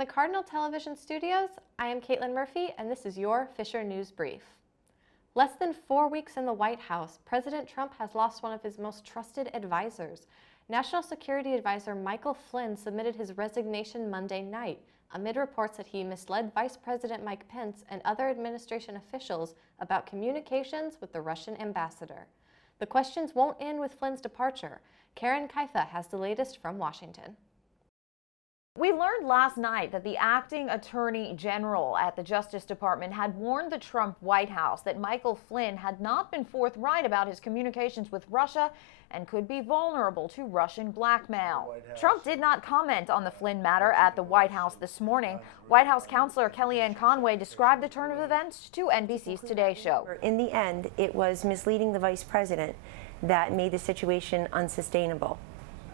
the Cardinal Television Studios, I am Caitlin Murphy, and this is your Fisher News Brief. Less than 4 weeks in the White House, President Trump has lost one of his most trusted advisors. National Security Advisor Michael Flynn submitted his resignation Monday night, amid reports that he misled Vice President Mike Pence and other administration officials about communications with the Russian ambassador. The questions won't end with Flynn's departure. Karen Kaifa has the latest from Washington. We learned last night that the acting attorney general at the Justice Department had warned the Trump White House that Michael Flynn had not been forthright about his communications with Russia and could be vulnerable to Russian blackmail. Trump did not comment on the Flynn matter at the White House this morning. White House counselor Kellyanne Conway described the turn of events to NBC's Today Show. In the end, it was misleading the vice president that made the situation unsustainable,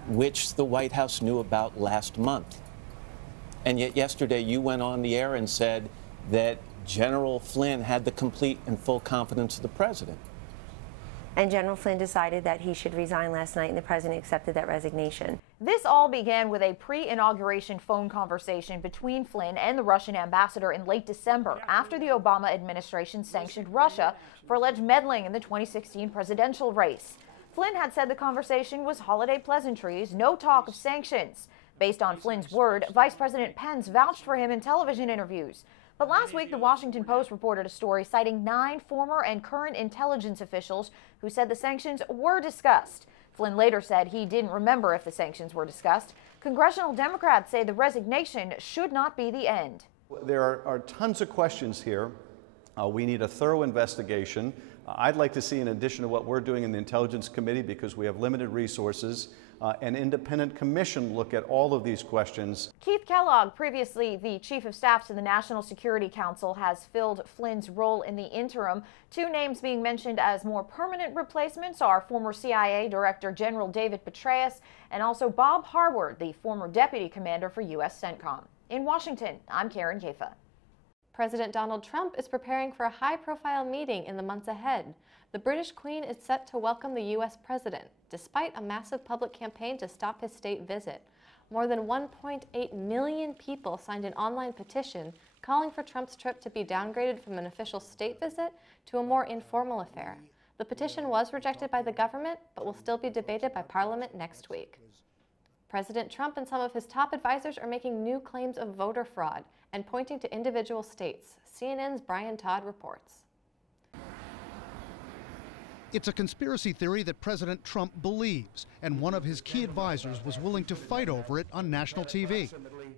which the White House knew about last month. And yet yesterday you went on the air and said that General Flynn had the complete and full confidence of the president. And General Flynn decided that he should resign last night, and the president accepted that resignation. This all began with a pre-inauguration phone conversation between Flynn and the Russian ambassador in late December, after the Obama administration sanctioned Russia for alleged meddling in the 2016 presidential race. Flynn had said the conversation was holiday pleasantries, no talk of sanctions. Based on Flynn's word, Vice President Pence vouched for him in television interviews. But last week, the Washington Post reported a story citing 9 former and current intelligence officials who said the sanctions were discussed. Flynn later said he didn't remember if the sanctions were discussed. Congressional Democrats say the resignation should not be the end. There are tons of questions here. We need a thorough investigation. I'd like to see, in addition to what we're doing in the Intelligence Committee, because we have limited resources, an independent commission look at all of these questions. Keith Kellogg, previously the Chief of Staff to the National Security Council, has filled Flynn's role in the interim. 2 names being mentioned as more permanent replacements are former CIA Director General David Petraeus and also Bob Harward, the former Deputy Commander for U.S. CENTCOM. In Washington, I'm Karen Kaifa. President Donald Trump is preparing for a high-profile meeting in the months ahead. The British Queen is set to welcome the U.S. president, despite a massive public campaign to stop his state visit. More than 1.8 million people signed an online petition calling for Trump's trip to be downgraded from an official state visit to a more informal affair. The petition was rejected by the government, but will still be debated by Parliament next week. President Trump and some of his top advisors are making new claims of voter fraud and pointing to individual states. CNN's Brian Todd reports. It's a conspiracy theory that President Trump believes, and one of his key advisors was willing to fight over it on national TV.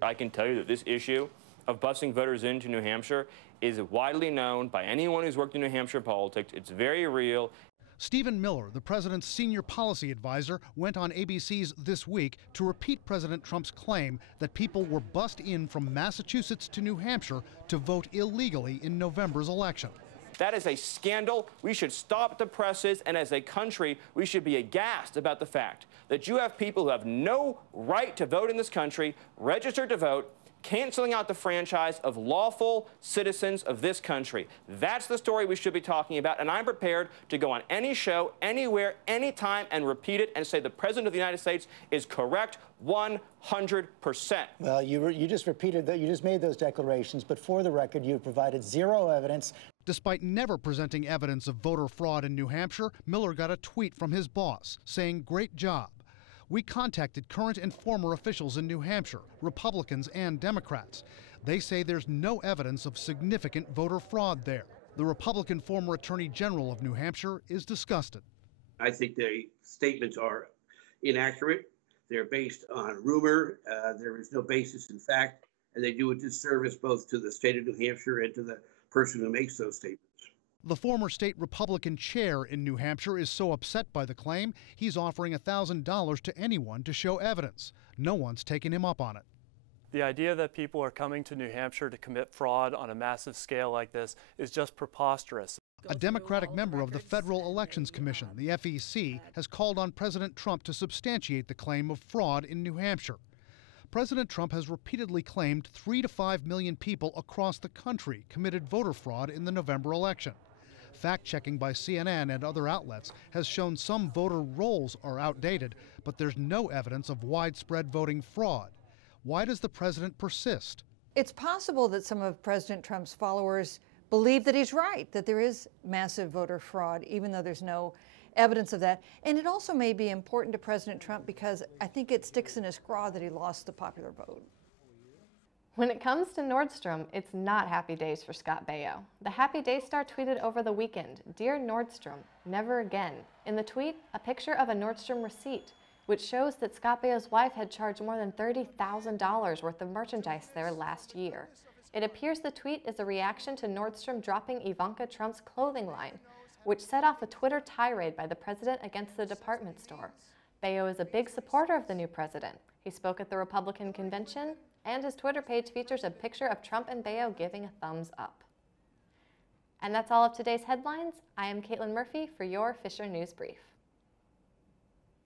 I can tell you that this issue of busing voters into New Hampshire is widely known by anyone who's worked in New Hampshire politics. It's very real. Stephen Miller, the president's senior policy advisor, went on ABC's This Week to repeat President Trump's claim that people were bussed in from Massachusetts to New Hampshire to vote illegally in November's election. That is a scandal. We should stop the presses, and as a country, we should be aghast about the fact that you have people who have no right to vote in this country, registered to vote, canceling out the franchise of lawful citizens of this country. That's the story we should be talking about, and I'm prepared to go on any show, anywhere, anytime, and repeat it and say the President of the United States is correct 100%. Well, you just repeated that. You just made those declarations, but for the record, you have provided zero evidence. Despite never presenting evidence of voter fraud in New Hampshire, Miller got a tweet from his boss saying, "Great job. We contacted current and former officials in New Hampshire, Republicans and Democrats. They say there's no evidence of significant voter fraud there." The Republican former Attorney General of New Hampshire is disgusted. I think the statements are inaccurate. They're based on rumor. There is no basis in fact, and they do a disservice both to the state of New Hampshire and to the person who makes those statements. The former state Republican chair in New Hampshire is so upset by the claim, he's offering $1,000 to anyone to show evidence. No one's taken him up on it. The idea that people are coming to New Hampshire to commit fraud on a massive scale like this is just preposterous. A Democratic member of the Federal Elections Commission, the FEC, has called on President Trump to substantiate the claim of fraud in New Hampshire. President Trump has repeatedly claimed 3 to 5 million people across the country committed voter fraud in the November election. Fact-checking by CNN and other outlets has shown some voter rolls are outdated, but there's no evidence of widespread voting fraud. Why does the president persist? It's possible that some of President Trump's followers believe that he's right, that there is massive voter fraud, even though there's no evidence of that. And it also may be important to President Trump because I think it sticks in his craw that he lost the popular vote. When it comes to Nordstrom, it's not happy days for Scott Baio. The Happy Days star tweeted over the weekend, "Dear Nordstrom, never again." In the tweet, a picture of a Nordstrom receipt, which shows that Scott Baio's wife had charged more than $30,000 worth of merchandise there last year. It appears the tweet is a reaction to Nordstrom dropping Ivanka Trump's clothing line, which set off a Twitter tirade by the president against the department store. Baio is a big supporter of the new president. He spoke at the Republican convention, and his Twitter page features a picture of Trump and Baio giving a thumbs up. And that's all of today's headlines. I am Caitlin Murphy for your Fisher News Brief.